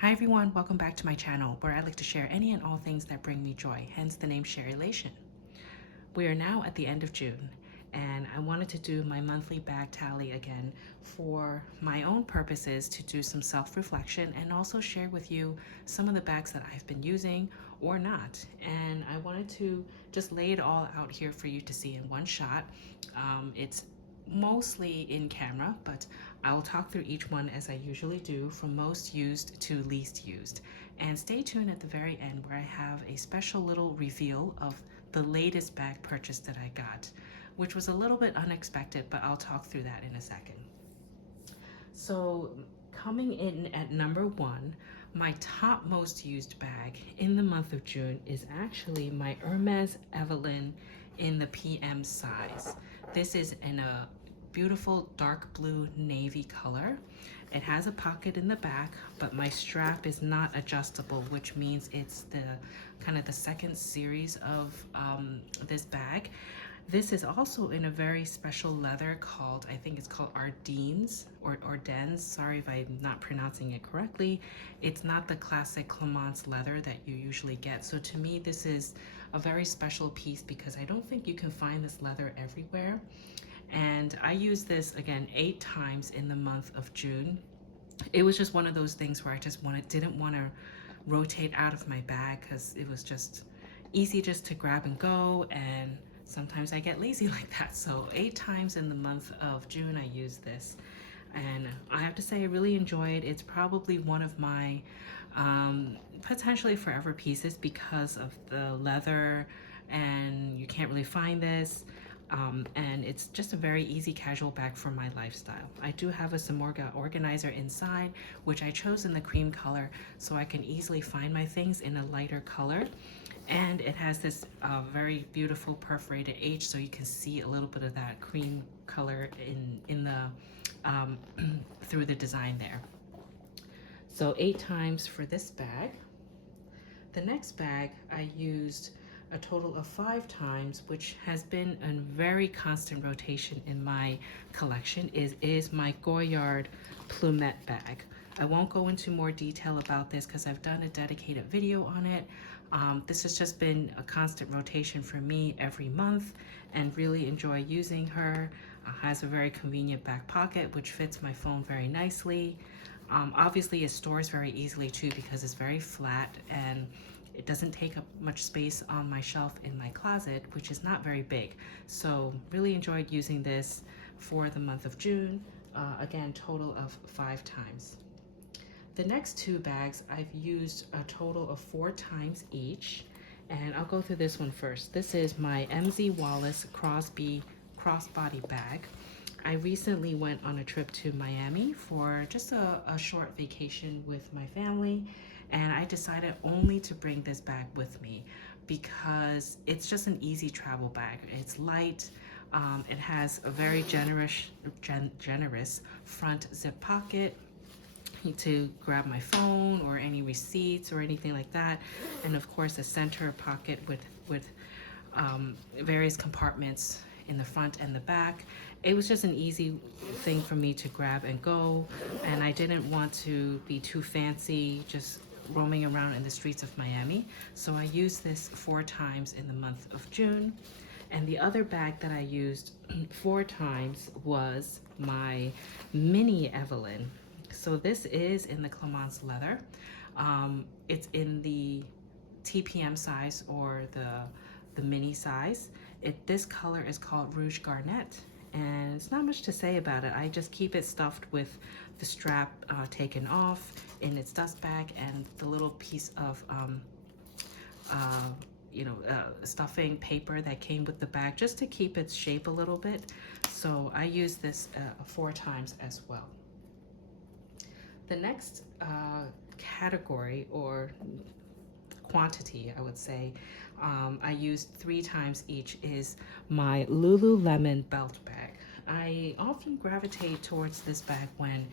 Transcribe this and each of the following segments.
Hi everyone, welcome back to my channel where I like to share any and all things that bring me joy, hence the name Sharelation. We are now at the end of June and I wanted to do my monthly bag tally again for my own purposes to do some self-reflection and also share with you some of the bags that I've been using or not. And I wanted to just lay it all out here for you to see in one shot. It's mostly in camera, but I'll talk through each one as I usually do, from most used to least used. And stay tuned at the very end where I have a special little reveal of the latest bag purchase that I got, which was a little bit unexpected, but I'll talk through that in a second. So coming in at number one, my top most used bag in the month of June is actually my Hermes Evelyn in the PM size. This is in a beautiful dark blue navy color. It has a pocket in the back, but my strap is not adjustable, which means it's the kind of the second series of this bag. This is also in a very special leather called, I think it's called Ardennes or Ardennes. Sorry if I'm not pronouncing it correctly. It's not the classic Clemence leather that you usually get. So to me, this is a very special piece because I don't think you can find this leather everywhere. And I used this again 8 times in the month of June. It was just one of those things where I just didn't want to rotate out of my bag because it was just easy just to grab and go, and sometimes I get lazy like that. So 8 times in the month of June I used this, and I have to say I really enjoy it. It's probably one of my potentially forever pieces because of the leather, and you can't really find this. And it's just a very easy casual bag for my lifestyle. I do have a Samorga organizer inside, which I chose in the cream color so I can easily find my things in a lighter color. And it has this very beautiful perforated H, so you can see a little bit of that cream color in the through the design there. So 8 times for this bag. The next bag I used a total of 5 times, which has been a very constant rotation in my collection, is my Goyard Plumette bag. I won't go into more detail about this because I've done a dedicated video on it. This has just been a constant rotation for me every month and really enjoy using her. Has a very convenient back pocket which fits my phone very nicely. Obviously it stores very easily too because it's very flat and it doesn't take up much space on my shelf in my closet, which is not very big. So really enjoyed using this for the month of June. Again, total of 5 times. The next 2 bags I've used a total of 4 times each. And I'll go through this one first. This is my MZ Wallace crossbody bag. I recently went on a trip to Miami for just a short vacation with my family, and I decided only to bring this bag with me because it's just an easy travel bag. It's light, it has a very generous front zip pocket to grab my phone or any receipts or anything like that, and of course a center pocket with various compartments in the front and the back. It was just an easy thing for me to grab and go, and I didn't want to be too fancy just roaming around in the streets of Miami. So I used this 4 times in the month of June. And the other bag that I used 4 times was my mini Evelyn. So this is in the Clemence leather. It's in the TPM size or the mini size. This color is called Rouge Garnet, and it's not much to say about it. I just keep it stuffed with the strap taken off in its dust bag and the little piece of stuffing paper that came with the bag just to keep its shape a little bit. So I use this 4 times as well. The next category or quantity, I would say, I used 3 times each is my Lululemon belt bag. I often gravitate towards this bag when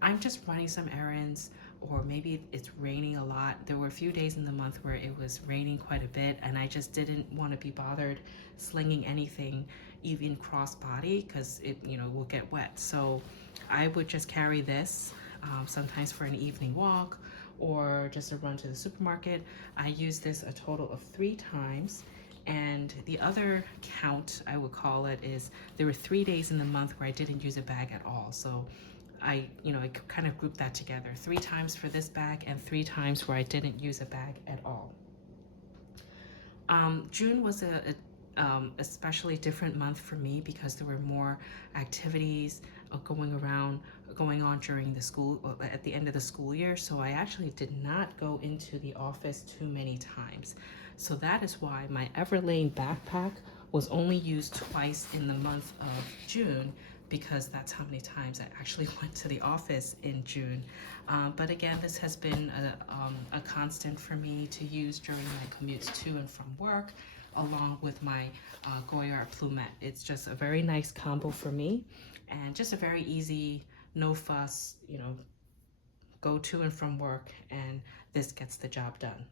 I'm just running some errands, or maybe it's raining a lot. There were a few days in the month where it was raining quite a bit and I just didn't want to be bothered slinging anything even crossbody because it will get wet. So I would just carry this sometimes for an evening walk or just a run to the supermarket. I use this a total of 3 times. And the other count, I would call it, is there were 3 days in the month where I didn't use a bag at all. So I kind of grouped that together. 3 times for this bag and 3 times where I didn't use a bag at all. June was a especially different month for me because there were more activities going on during the school at the end of the school year. So I actually did not go into the office too many times. So that is why my Everlane backpack was only used twice in the month of June, because that's how many times I actually went to the office in June. But again, this has been a constant for me to use during my commutes to and from work, along with my Goyard plumette. It's just a very nice combo for me, and just a very easy, no fuss, go to and from work, and this gets the job done.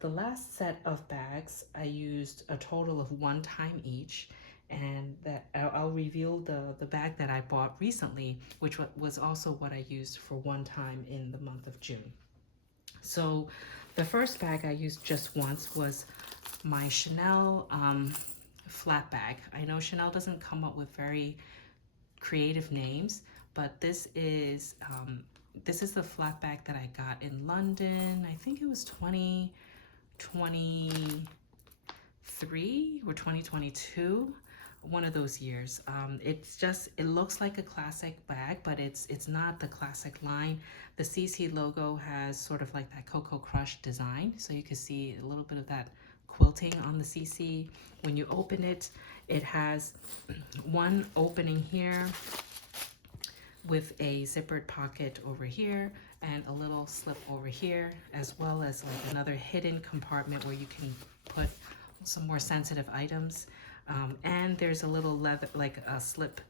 The last set of bags, I used a total of 1 time each, and that I'll reveal the bag that I bought recently, which was also what I used for 1 time in the month of June. So the first bag I used just once was my Chanel flat bag. I know Chanel doesn't come up with very creative names, but this is the flat bag that I got in London. I think it was 2023 or 2022, one of those years. It looks like a classic bag, but it's not the classic line. The CC logo has sort of like that Cocoa Crush design, so you can see a little bit of that quilting on the CC. When you open it, it has one opening here with a zippered pocket over here and a little slip over here, as well as like another hidden compartment where you can put some more sensitive items. And there's a little leather, like a slip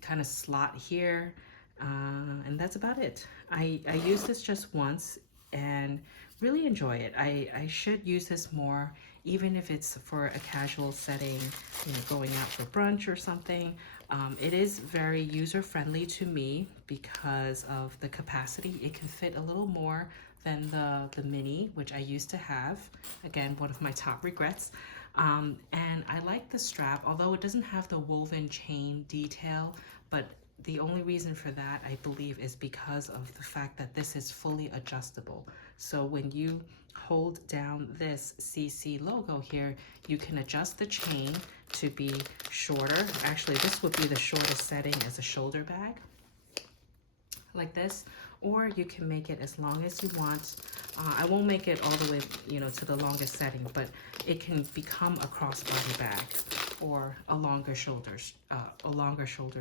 kind of slot here. And that's about it. I used this just once and really enjoy it. I should use this more, even if it's for a casual setting, going out for brunch or something. It is very user-friendly to me because of the capacity. It can fit a little more than the mini, which I used to have. Again, one of my top regrets. And I like the strap, although it doesn't have the woven chain detail, but the only reason for that, I believe, is because of the fact that this is fully adjustable. So when you hold down this CC logo here, you can adjust the chain to be shorter. Actually, this would be the shortest setting as a shoulder bag, like this, or you can make it as long as you want. I won't make it all the way, to the longest setting, but it can become a crossbody bag or a longer shoulder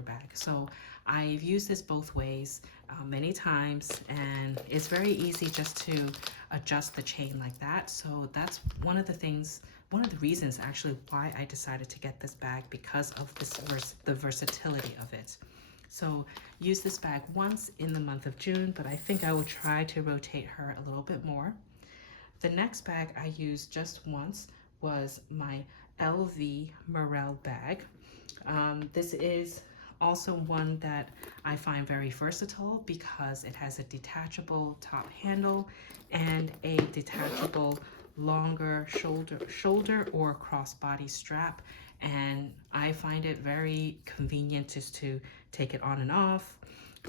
bag. So I've used this both ways many times, and it's very easy just to adjust the chain like that. So that's one of the reasons actually why I decided to get this bag, because of the versatility of it. So use this bag once in the month of June, but I think I will try to rotate her a little bit more. The next bag I used just once was my LV Morel bag. This is also one that I find very versatile because it has a detachable top handle and a detachable longer shoulder or crossbody strap, and I find it very convenient just to take it on and off,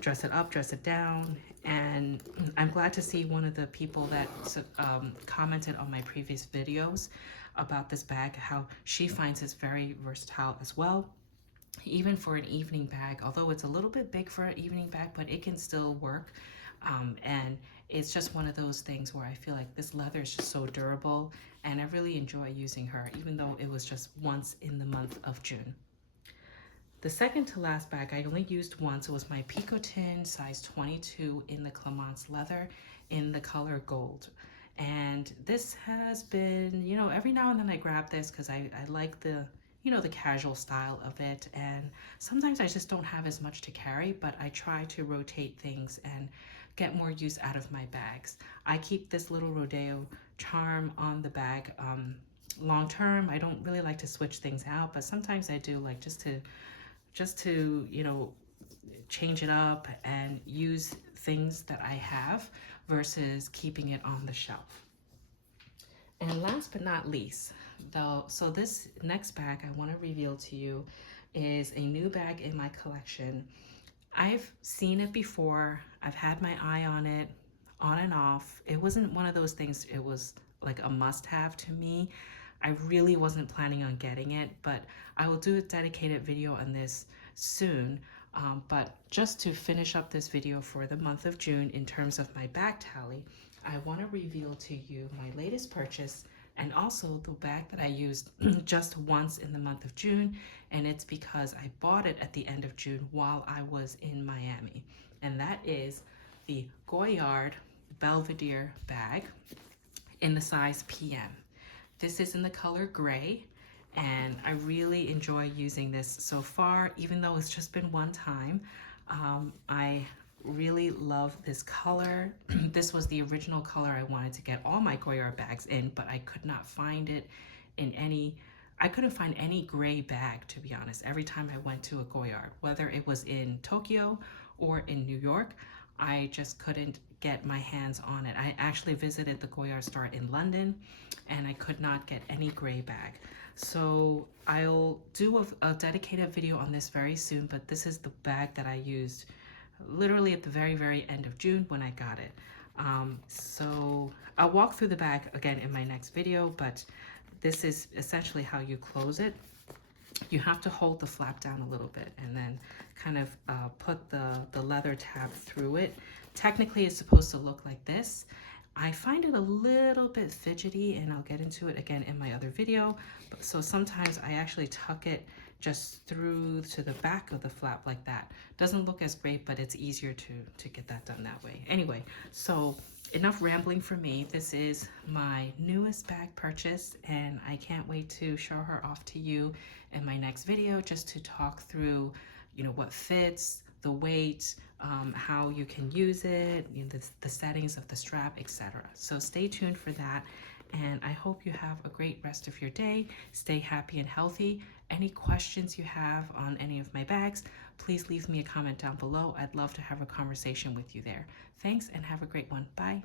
dress it up, dress it down. And I'm glad to see one of the people that commented on my previous videos about this bag, how she finds it very versatile as well, even for an evening bag, although it's a little bit big for an evening bag, but it can still work. And it's just one of those things where I feel like this leather is just so durable, and I really enjoy using her, even though it was just once in the month of June. The second to last bag I only used once. It was my Pico Tin size 22 in the Clemence leather in the color gold. And this has been, every now and then I grab this because I like the casual style of it. And sometimes I just don't have as much to carry, but I try to rotate things and get more use out of my bags. I keep this little rodeo charm on the bag long term. I don't really like to switch things out, but sometimes I do, like just to change it up and use things that I have versus keeping it on the shelf. And last but not least, though, so this next bag I want to reveal to you is a new bag in my collection. I've seen it before. I've had my eye on and off. It wasn't one of those things, it was like a must have to me. I really wasn't planning on getting it, but I will do a dedicated video on this soon. But just to finish up this video for the month of June in terms of my bag tally, I want to reveal to you my latest purchase and also the bag that I used just once in the month of June, and it's because I bought it at the end of June while I was in Miami, and that is the Goyard Belvedere bag in the size PM. This is in the color gray, and I really enjoy using this so far, even though it's just been one time. I really love this color. This was the original color I wanted to get all my Goyard bags in, but I could not find it in any, I couldn't find any gray bag, to be honest. Every time I went to a Goyard, whether it was in Tokyo or in New York, I just couldn't get my hands on it. I actually visited the Goyard store in London and I could not get any gray bag. So I'll do a dedicated video on this very soon, but this is the bag that I used literally at the very end of June when I got it. So I'll walk through the bag again in my next video, but this is essentially how you close it. You have to hold the flap down a little bit and then kind of put the leather tab through it. Technically, it's supposed to look like this. I find it a little bit fidgety, and I'll get into it again in my other video. So sometimes I actually tuck it just through to the back of the flap like that. Doesn't look as great, but it's easier to get that done that way. Anyway, so enough rambling for me. This is my newest bag purchase, and I can't wait to show her off to you in my next video, just to talk through, you know, what fits, the weight, how you can use it, you know, the settings of the strap, etc. So stay tuned for that, and I hope you have a great rest of your day. Stay happy and healthy. Any questions you have on any of my bags, please leave me a comment down below. I'd love to have a conversation with you there. Thanks, and have a great one. Bye.